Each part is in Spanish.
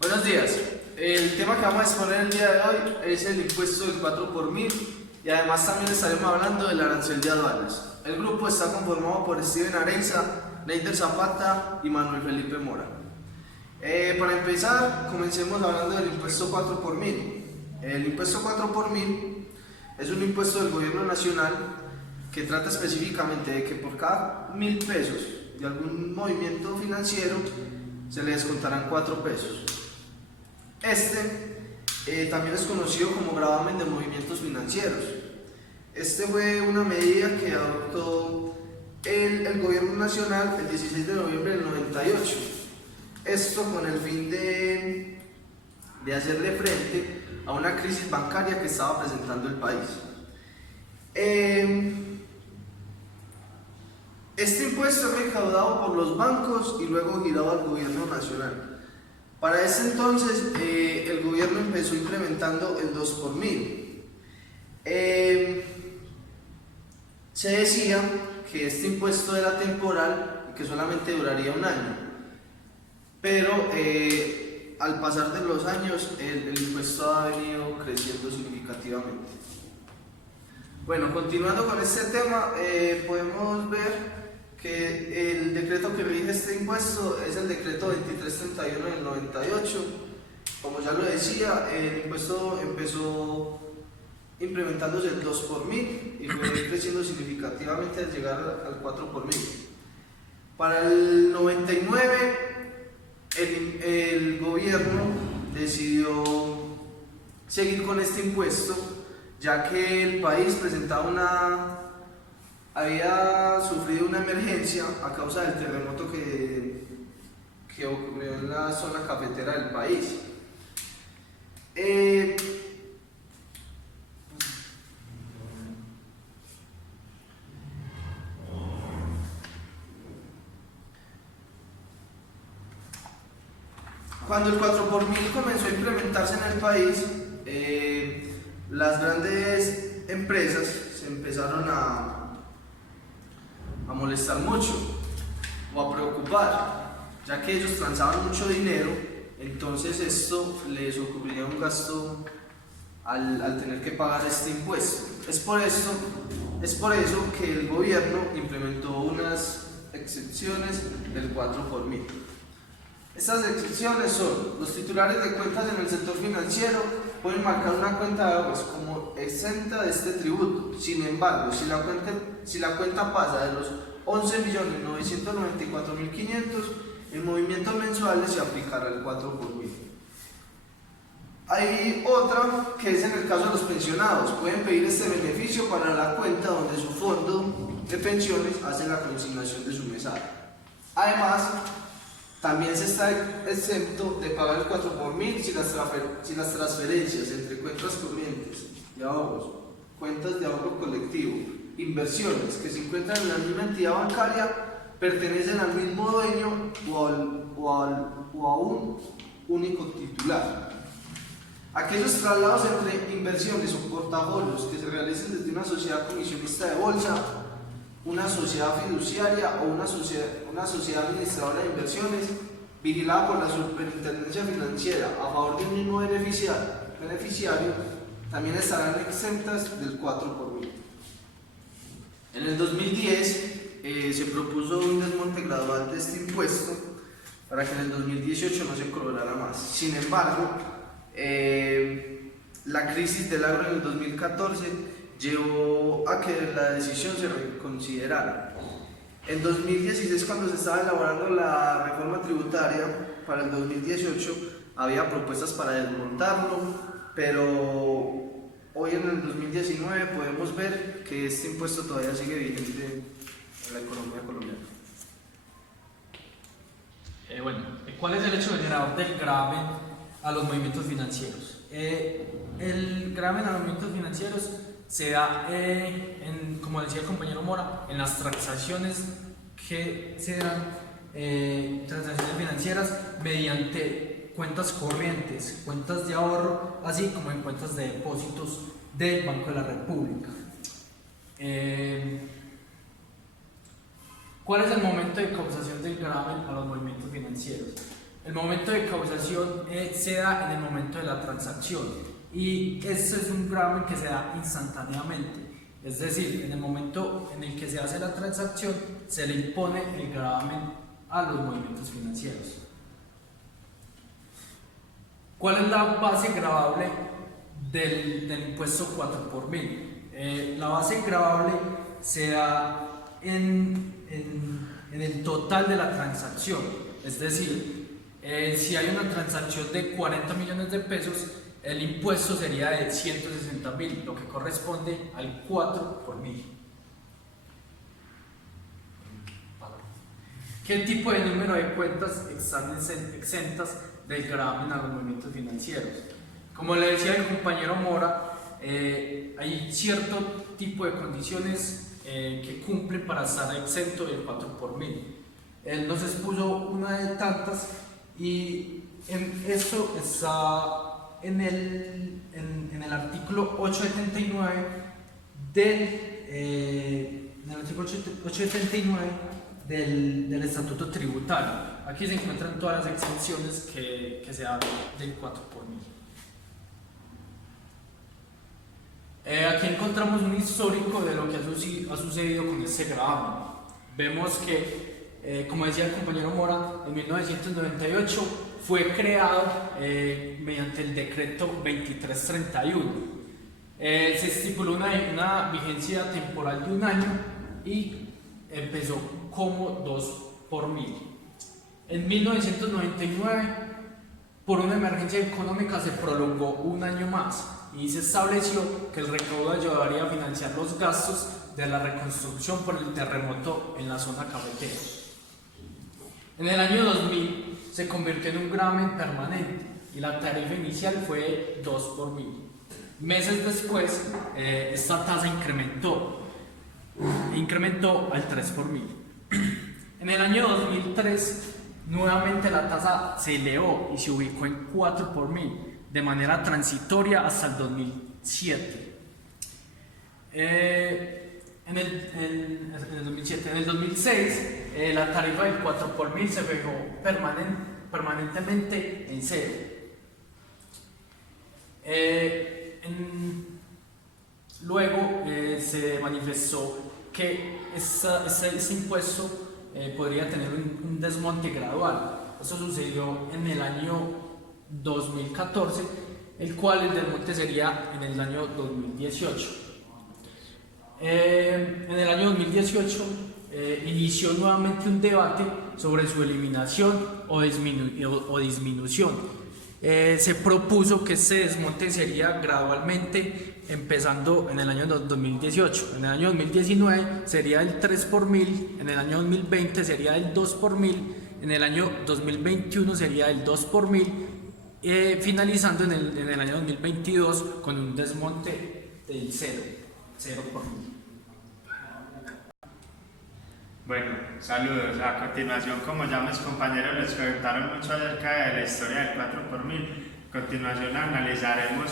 Buenos días. El tema que vamos a exponer el día de hoy es el impuesto del 4 por mil y además también estaremos hablando del arancel de aduanas. El grupo está conformado por Steven Areiza, Neider Zapata y Manuel Felipe Mora. Para empezar, comencemos hablando del impuesto 4 por mil. El impuesto 4 por mil es un impuesto del gobierno nacional que trata específicamente de que por cada 1.000 pesos de algún movimiento financiero se le descontarán 4 pesos. También es conocido como gravamen de movimientos financieros. Fue una medida que adoptó el gobierno nacional el 16 de noviembre del 98. Esto con el fin de hacerle frente a una crisis bancaria que estaba presentando el país. Este impuesto es recaudado por los bancos y luego girado al gobierno nacional. Para ese entonces, el gobierno empezó implementando el 2 por mil. Se decía que este impuesto era temporal y que solamente duraría un año, pero al pasar de los años, el impuesto ha venido creciendo significativamente. Bueno, continuando con este tema, podemos ver que el decreto que rige este impuesto es el decreto 2331 del 98. Como ya lo decía, el impuesto empezó implementándose el 2 por mil y fue creciendo significativamente al llegar al 4 por mil. Para el 99, el gobierno decidió seguir con este impuesto, ya que el país había sufrido una emergencia a causa del terremoto que ocurrió en la zona cafetera del país. Cuando el 4 por mil comenzó a implementarse en el país, las grandes empresas se empezaron a molestar mucho o a preocupar, ya que ellos transaban mucho dinero. Entonces esto les ocurría un gasto al tener que pagar este impuesto. Es por eso que el gobierno implementó unas excepciones del 4 por mil. Estas excepciones son: los titulares de cuentas en el sector financiero pueden marcar una cuenta de ahorros como exenta de este tributo. Sin embargo, si la cuenta pasa de los 11.994.500, en movimientos mensuales se aplicará el 4 por mil. Hay otra que es en el caso de los pensionados. Pueden pedir este beneficio para la cuenta donde su fondo de pensiones hace la consignación de su mesada. Además, también se está exento de pagar el 4 por mil si las transferencias entre cuentas corrientes de ahorros, cuentas de ahorro colectivo, inversiones que se encuentran en la misma entidad bancaria pertenecen al mismo dueño o a un único titular. Aquellos traslados entre inversiones o portafolios que se realicen desde una sociedad comisionista de bolsa, una sociedad fiduciaria o una sociedad administradora de inversiones vigilada por la Superintendencia Financiera a favor del mismo beneficiario, también estarán exentas del 4 por mil. En el 2010 se propuso un desmonte gradual de este impuesto para que en el 2018 no se cobrara más. Sin embargo, la crisis del agro en el 2014 llevó a que la decisión se reconsiderara. En 2016, cuando se estaba elaborando la reforma tributaria para el 2018, había propuestas para desmontarlo, pero hoy en el 2019 podemos ver que este impuesto todavía sigue vigente en la economía colombiana. ¿Cuál es el hecho generador del gravamen a los movimientos financieros? El gravamen a los movimientos financieros se da, como decía el compañero Mora, en las transacciones que se dan, transacciones financieras mediante cuentas corrientes, cuentas de ahorro, así como en cuentas de depósitos del Banco de la República. ¿Cuál es el momento de causación del gravamen a los movimientos financieros? El momento de causación se da en el momento de la transacción y este es un gravamen que se da instantáneamente. Es decir, en el momento en el que se hace la transacción se le impone el gravamen a los movimientos financieros. ¿Cuál es la base gravable del impuesto 4 por mil? La base gravable se da en el total de la transacción. Es decir, si hay una transacción de 40 millones de pesos, el impuesto sería de 160.000, lo que corresponde al 4 por mil. ¿Qué tipo de número de cuentas están exentas del gravamen a los movimientos financieros? Como le decía el compañero Mora, hay cierto tipo de condiciones que cumplen para estar exento del 4 por mil. Él nos expuso una de tantas y eso está en el artículo 879 del Estatuto Tributario. Aquí se encuentran todas las exenciones que se dan del 4 por mil. Aquí encontramos un histórico de lo que ha sucedido con este gravamen. Vemos que, como decía el compañero Mora, en 1998 fue creado mediante el decreto 2331. Se estipuló una vigencia temporal de un año y empezó como 2 por mil. En 1999, por una emergencia económica, se prolongó un año más y se estableció que el recaudo ayudaría a financiar los gastos de la reconstrucción por el terremoto en la zona cafetera. En el año 2000 se convirtió en un gravamen permanente y la tarifa inicial fue 2 por mil. Meses después, esta tasa incrementó al 3 por mil. En el año 2003, nuevamente la tasa se elevó y se ubicó en 4 por mil, de manera transitoria hasta el 2007. En el 2007. En el 2006, la tarifa del 4 por mil se fijó permanentemente en 0. Luego se manifestó que ese impuesto podría tener un desmonte gradual. Esto sucedió en el año 2014, el cual el desmonte sería en el año 2018. En el año 2018 inició nuevamente un debate sobre su eliminación o disminución. Se propuso que este desmonte sería gradualmente empezando en el año 2018. En el año 2019 sería el 3 por mil, en el año 2020 sería el 2 por mil, en el año 2021 sería el 2 por mil, finalizando en el año 2022 con un desmonte del 0 por mil. Bueno, saludos. A continuación, como ya mis compañeros les comentaron mucho acerca de la historia del 4 por mil, a continuación analizaremos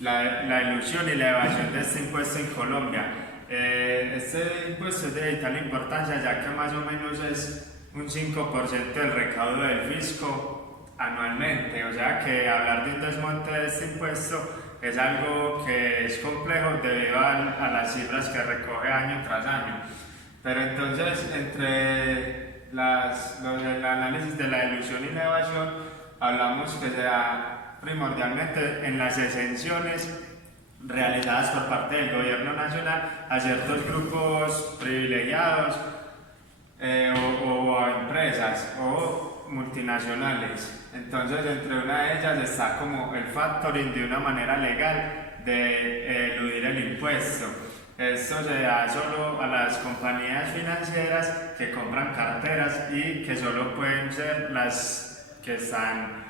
la ilusión y la evasión de este impuesto en Colombia. Este impuesto es de vital importancia, ya que más o menos es un 5% del recaudo del fisco anualmente, o sea que hablar de un desmonte de este impuesto es algo que es complejo debido a las cifras que recoge año tras año. Pero entonces, entre el análisis de la ilusión y la evasión, hablamos que se da primordialmente en las exenciones realizadas por parte del gobierno nacional a ciertos grupos privilegiados o a empresas o multinacionales. Entonces, entre una de ellas está como el factoring de una manera legal de eludir el impuesto. Esto se da solo a las compañías financieras que compran carteras y que solo pueden ser las que están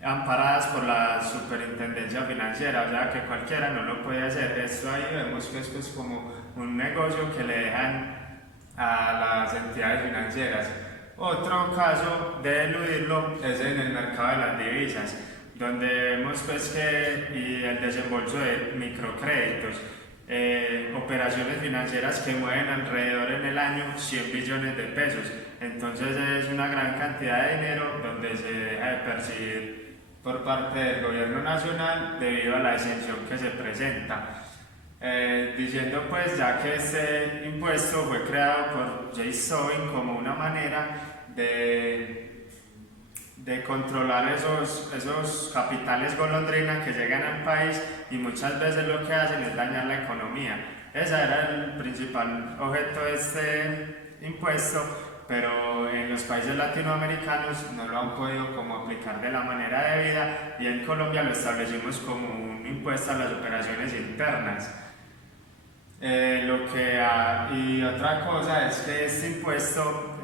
amparadas por la superintendencia financiera, o sea que cualquiera no lo puede hacer. Esto ahí vemos que es pues como un negocio que le dejan a las entidades financieras. Otro caso de eludirlo es en el mercado de las divisas, donde vemos pues que el desembolso de microcréditos, operaciones financieras que mueven alrededor en el año 100 billones de pesos. Entonces es una gran cantidad de dinero donde se deja de percibir por parte del gobierno nacional debido a la exención que se presenta. Diciendo pues ya que este impuesto fue creado por Jay Sobin como una manera de controlar esos capitales golondrina que llegan al país y muchas veces lo que hacen es dañar la economía. Ese era el principal objeto de este impuesto, pero en los países latinoamericanos no lo han podido como aplicar de la manera debida y en Colombia lo establecimos como un impuesto a las operaciones internas. Y otra cosa es que este impuesto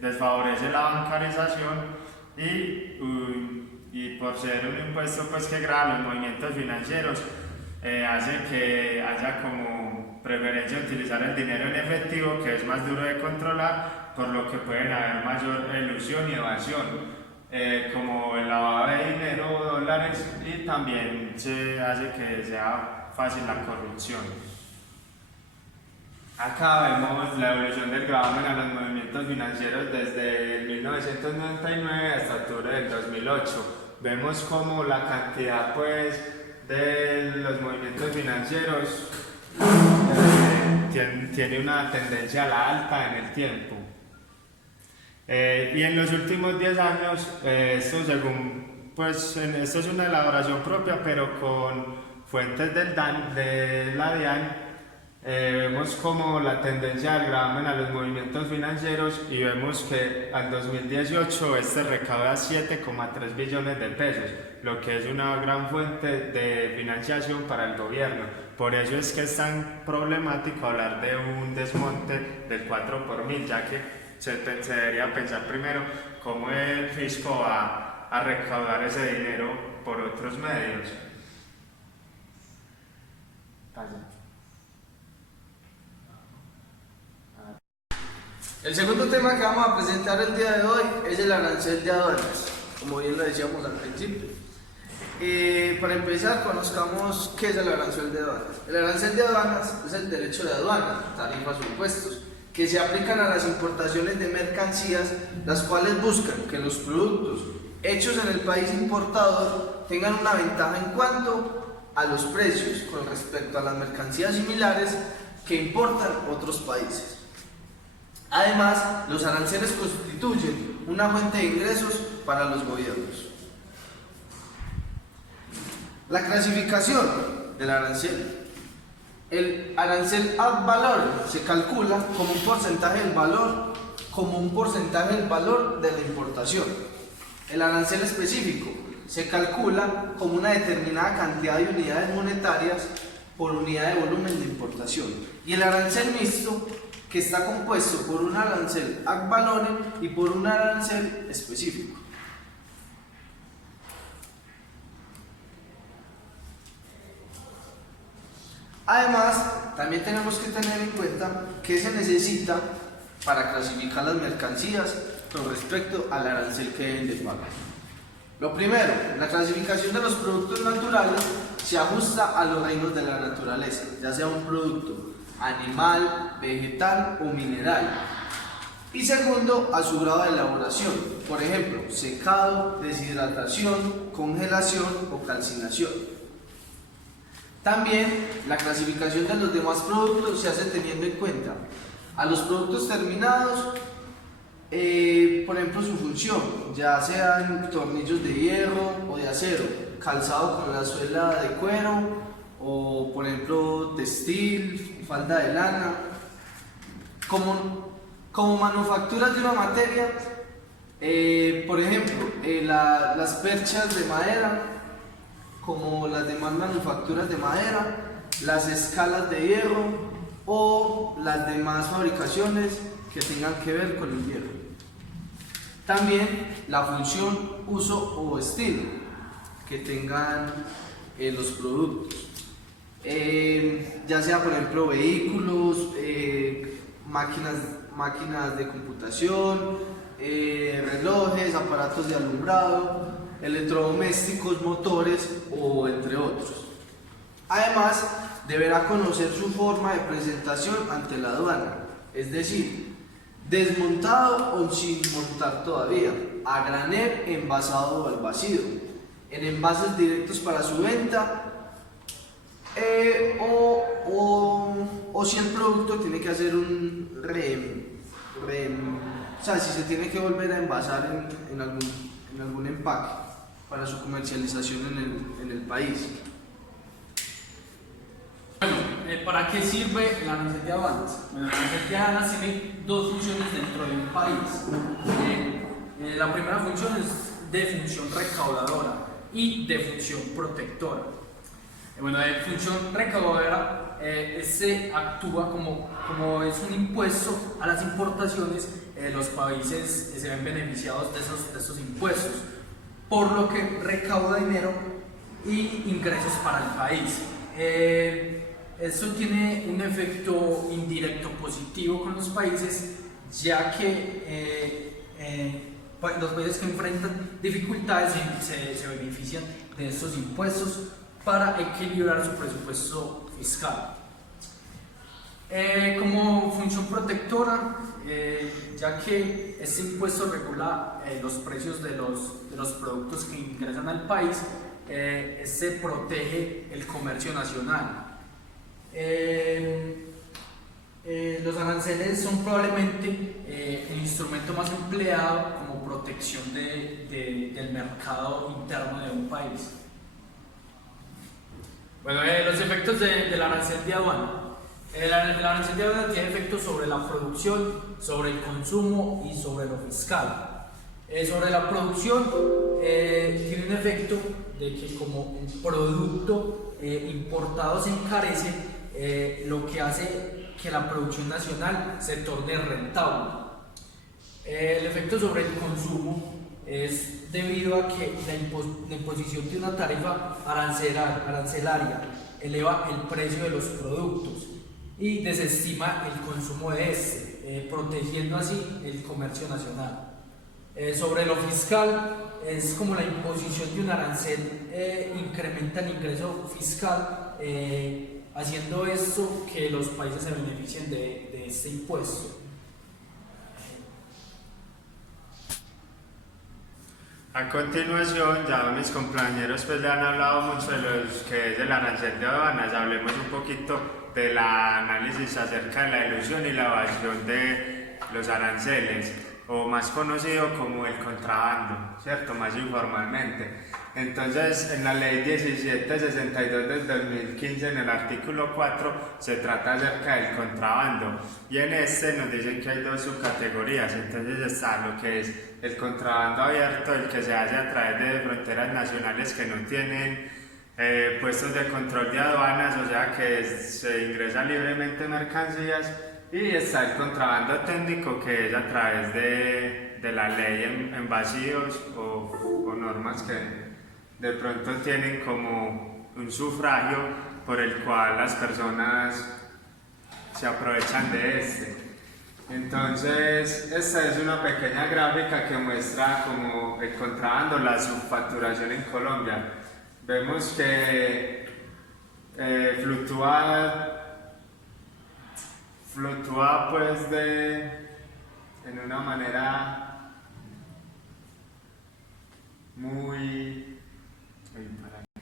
desfavorece la bancarización y por ser un impuesto pues que grava los movimientos financieros hace que haya como preferencia utilizar el dinero en efectivo, que es más duro de controlar, por lo que pueden haber mayor elusión y evasión, como el lavado de dinero o dólares, y también se hace que sea fácil la corrupción. Acá vemos la evolución del gravamen a los movimientos financieros desde 1999 hasta octubre del 2008. Vemos como la cantidad pues de los movimientos financieros tiene una tendencia a la alta en el tiempo. Y en los últimos 10 años, esto es una elaboración propia, pero con fuentes de la DIAN, vemos como la tendencia del gravamen a los movimientos financieros y vemos que al 2018 este recauda 7,3 billones de pesos, lo que es una gran fuente de financiación para el gobierno. Por eso es que es tan problemático hablar de un desmonte del 4 por mil, ya que se debería pensar primero cómo el fisco va a recaudar ese dinero por otros medios. El segundo tema que vamos a presentar el día de hoy es el arancel de aduanas, como bien lo decíamos al principio. Para empezar, conozcamos qué es el arancel de aduanas. El arancel de aduanas es el derecho de aduana, tarifas o impuestos, que se aplican a las importaciones de mercancías, las cuales buscan que los productos hechos en el país importador tengan una ventaja en cuanto a los precios con respecto a las mercancías similares que importan otros países. Además, los aranceles constituyen una fuente de ingresos para los gobiernos. La clasificación del arancel. El arancel ad valorem se calcula como un porcentaje del valor de la importación. El arancel específico se calcula como una determinada cantidad de unidades monetarias por unidad de volumen de importación. Y el arancel mixto, que está compuesto por un arancel ad valorem y por un arancel específico. Además, también tenemos que tener en cuenta qué se necesita para clasificar las mercancías con respecto al arancel que deben de pagar. Lo primero, la clasificación de los productos naturales se ajusta a los reinos de la naturaleza, ya sea un producto animal, vegetal o mineral. Y segundo, a su grado de elaboración, por ejemplo, secado, deshidratación, congelación o calcinación. También la clasificación de los demás productos se hace teniendo en cuenta a los productos terminados, por ejemplo su función, ya sean tornillos de hierro o de acero, calzado con la suela de cuero o por ejemplo textil, falda de lana. Como manufacturas de una materia, por ejemplo las perchas de madera, como las demás manufacturas de madera, las escalas de hierro o las demás fabricaciones que tengan que ver con el hierro. También la función, uso o estilo que tengan los productos, ya sea por ejemplo vehículos, máquinas de computación, relojes, aparatos de alumbrado, electrodomésticos, motores o entre otros. Además, deberá conocer su forma de presentación ante la aduana, es decir, desmontado o sin montar todavía, a granel, envasado o al vacío, en envases directos para su venta, o si el producto tiene que hacer un o sea, si se tiene que volver a envasar en algún empaque para su comercialización en el país. Bueno, ¿para qué sirve la arancel de aduanas? Bueno, la arancel de aduanas tiene dos funciones dentro de un país. La primera función es de función recaudadora y de función protectora. Bueno, de función recaudadora se actúa como es un impuesto a las importaciones. Los países se ven beneficiados de esos impuestos, por lo que recauda dinero y ingresos para el país. Eso tiene un efecto indirecto positivo con los países, ya que los países que enfrentan dificultades se benefician de estos impuestos para equilibrar su presupuesto fiscal. Como función protectora, ya que este impuesto regula los precios de los productos que ingresan al país, se protege el comercio nacional. Los aranceles son probablemente el instrumento más empleado como protección del mercado interno de un país. Bueno, los efectos del arancel de aduana. El arancel de aduana tiene efectos sobre la producción, sobre el consumo y sobre lo fiscal. Sobre la producción tiene un efecto de que como un producto importado se encarece, lo que hace que la producción nacional se torne rentable. El efecto sobre el consumo es debido a que la imposición de una tarifa arancelaria eleva el precio de los productos y desestima el consumo de este, protegiendo así el comercio nacional. Sobre lo fiscal, es como la imposición de un arancel incrementa el ingreso fiscal, haciendo esto que los países se beneficien de este impuesto. A continuación, ya mis compañeros pues le han hablado mucho de lo que es el arancel de aduanas. Hablemos un poquito del análisis acerca de la ilusión y la evasión de los aranceles, o más conocido como el contrabando, ¿cierto? Más informalmente. Entonces, en la ley 1762 del 2015, en el artículo 4, se trata acerca del contrabando, y en este nos dicen que hay dos subcategorías. Entonces está lo que es el contrabando abierto, el que se hace a través de fronteras nacionales que no tienen puestos de control de aduanas, o sea que se ingresa libremente mercancías, y está el contrabando técnico, que es a través de la ley en vacíos o normas que de pronto tienen como un sufragio por el cual las personas se aprovechan de este. Entonces, esta es una pequeña gráfica que muestra como el contrabando, la subfacturación en Colombia. Vemos que fluctúa pues en una manera muy,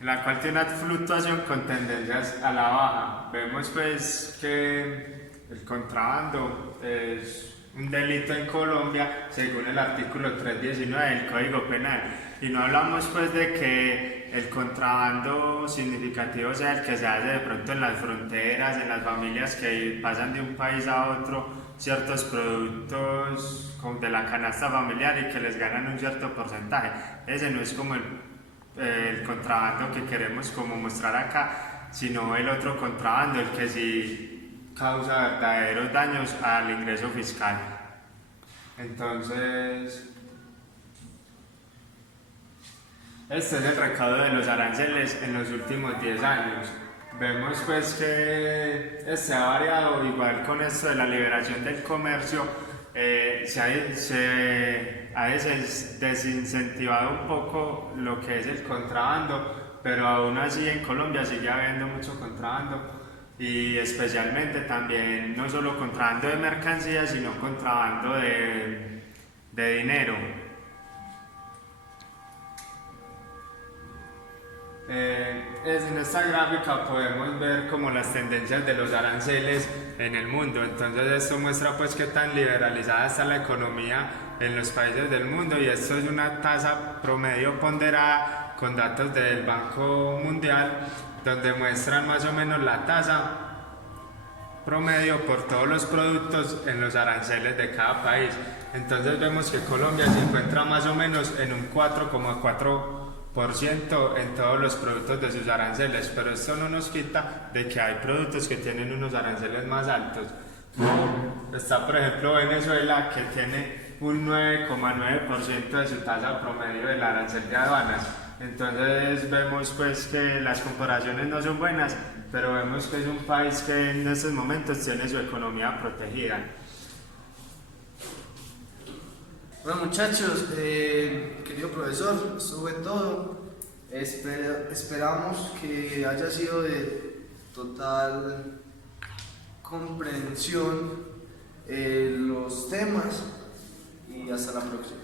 la cual tiene una fluctuación con tendencias a la baja. Vemos pues que el contrabando es un delito en Colombia según el artículo 319 del Código Penal, y no hablamos pues de que el contrabando significativo sea el que se hace de pronto en las fronteras, en las familias que pasan de un país a otro ciertos productos de la canasta familiar y que les ganan un cierto porcentaje. Ese no es como el contrabando que queremos como mostrar acá, sino el otro contrabando, el que sí causa verdaderos daños al ingreso fiscal. Entonces, este es el recaudo de los aranceles en los últimos 10 años. Vemos pues que se ha variado, igual con esto de la liberación del comercio, se ha desincentivado un poco lo que es el contrabando, pero aún así en Colombia sigue habiendo mucho contrabando, y especialmente también no solo contrabando de mercancías, sino contrabando de dinero. En esta gráfica podemos ver como las tendencias de los aranceles en el mundo. Entonces esto muestra pues qué tan liberalizada está la economía en los países del mundo, y esto es una tasa promedio ponderada con datos del Banco Mundial, donde muestran más o menos la tasa promedio por todos los productos en los aranceles de cada país. Entonces vemos que Colombia se encuentra más o menos en un 4,4% en todos los productos de sus aranceles, pero esto no nos quita de que hay productos que tienen unos aranceles más altos. Está por ejemplo Venezuela, que tiene un 9,9% de su tasa promedio del arancel de aduanas. Entonces vemos pues que las comparaciones no son buenas, pero vemos que es un país que en estos momentos tiene su economía protegida. Bueno muchachos, querido profesor, eso fue todo. Esperamos que haya sido de total comprensión los temas, y hasta la próxima.